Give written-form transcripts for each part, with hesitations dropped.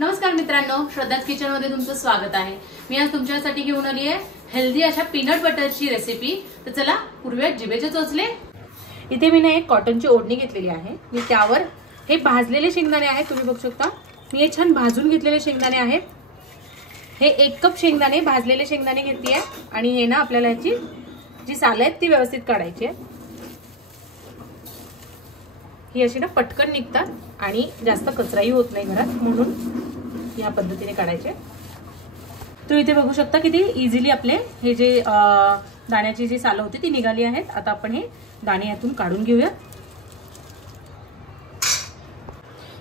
नमस्कार मित्रांनो, श्रद्धाज किचन मध्ये तुमचं स्वागत आहे। मी आज तुमच्यासाठी घेऊन आली आहे हेल्दी अशा पीनट बटरची रेसिपी। तर चला पूर्वी जिभेचे चोचले। इथे मी एक कॉटनची ओढणी घेतलेली आहे। मी त्यावर हे भाजलेले शेंगदाणे आहेत, तुम्ही बघू शकता। मी हे छान भाजून घेतलेले शेंगदाणे आहेत। हे 1 कप शेंगदाणे भाजलेले शेंगदाणे घेतली आहे आणि हे ना आपल्याला याची जी साल आहेत ती व्यवस्थित काढायची आहे। ही अशी ना पटकन निघतात आणि जास्त कचराही होत नाही घरात, म्हणून या पद्धतीने काढायचे। तो इथे बघू शकता किती इझिली आपले हे जे दाण्याची जी साल होती ती निघाली आहेत। आता आपण हे दाणे यातून काढून घेऊया।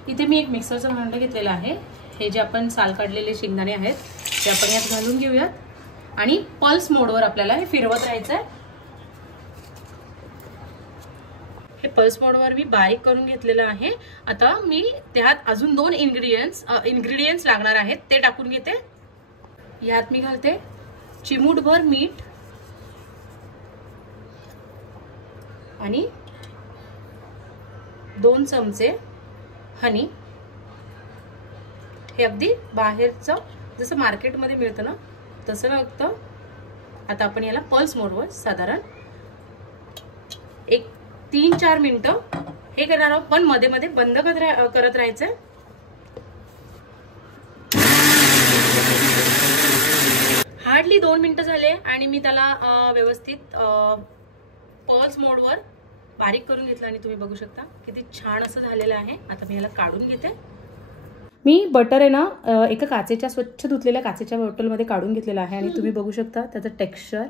इथे मी एक मिक्सरचं भांडं घेतलेलं आहे। हे जे आपण साल काढलेले शेंगदाणे आहेत ते आपण यात घालून घेऊयात आणि पल्स मोडवर आपल्याला हे फिरवत राहायचं आहे। हे पल्स मोडवर मी बारीक करून घेतलेलं आहे। आता मी त्यात अजून 2 इन्ग्रेडियंट्स लागणार आहेत ते टाकून घेते। यात मी घालते चिमूटभर मीठ आणि 2 चमचे हनी। हे अगदी बाहेरचं जसं मार्केटमध्ये मिळतं ना तसं नव्हतं। आता आपण याला पल्स मोडवर साधारण 3-4 मिनिटं हे करणार आहोत, पण मध्ये मध्ये बंद करत राहायचं। हार्डली 2 मिनिटं झाले आणि मी त्याला व्यवस्थित पल्स मोडवर बारीक करून घेतलं आणि तुम्ही बघू शकता किती छान असं झालेलं आहे। आता मी याला काढून घेते। मी बटर आहे ना एका काचेच्या स्वच्छ धुतलेल्या काचेच्या बॉटलमध्ये काढून घेतलेला आहे आणि तुम्ही बघू शकता त्याचं टेक्स्चर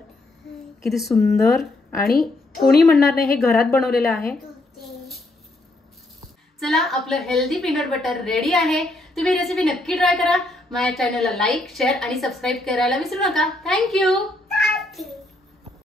किती सुंदर आणि कोणी म्हणणार नाही हे घरात बनवलेलं आहे। चला आपलं हेल्दी पीनट बटर रेडी आहे। तुम्ही रेसिपी नक्की ट्राय करा। माझ्या चॅनलला लाईक, शेअर आणि सबस्क्राईब करायला विसरू नका। थँक्यू।